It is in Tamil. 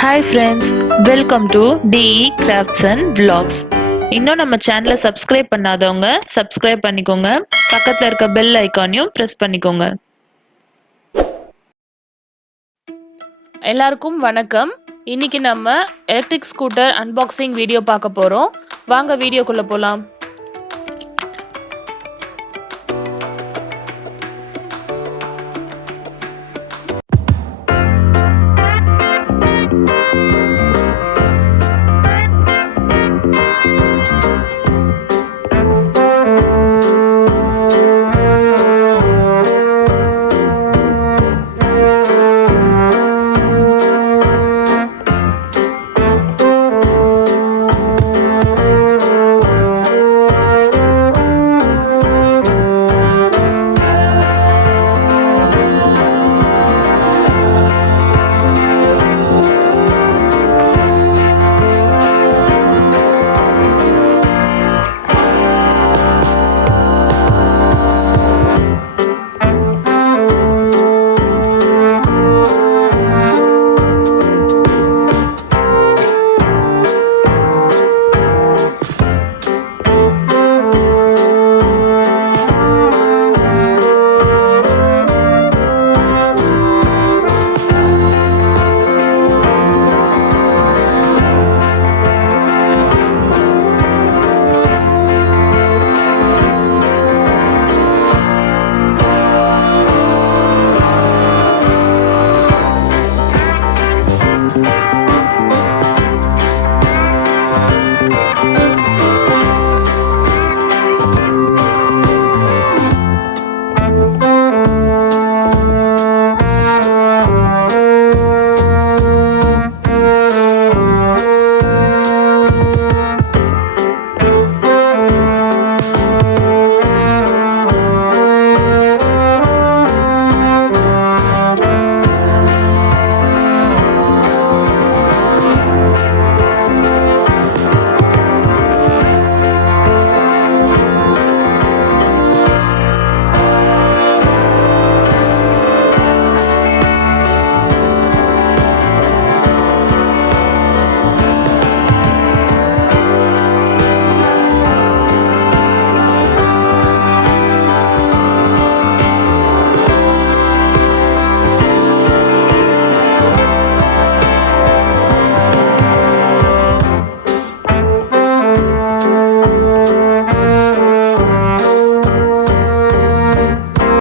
Hi friends, welcome to DE Crafts and Vlogs. இன்னும் நம்ம சேனலை சப்ஸ்கிரைப் பண்ணாதவங்க சப்ஸ்கிரைப் பண்ணிக்கோங்க. பக்கத்துல இருக்க பெல் ஐகானையும் பிரஸ் பண்ணிக்கோங்க. எல்லாருக்கும் வணக்கம். இன்னைக்கு நம்ம எலக்ட்ரிக் ஸ்கூட்டர் அன்பாக்சிங் வீடியோ பார்க்க போறோம். வாங்க வீடியோக்குள்ள போலாம்.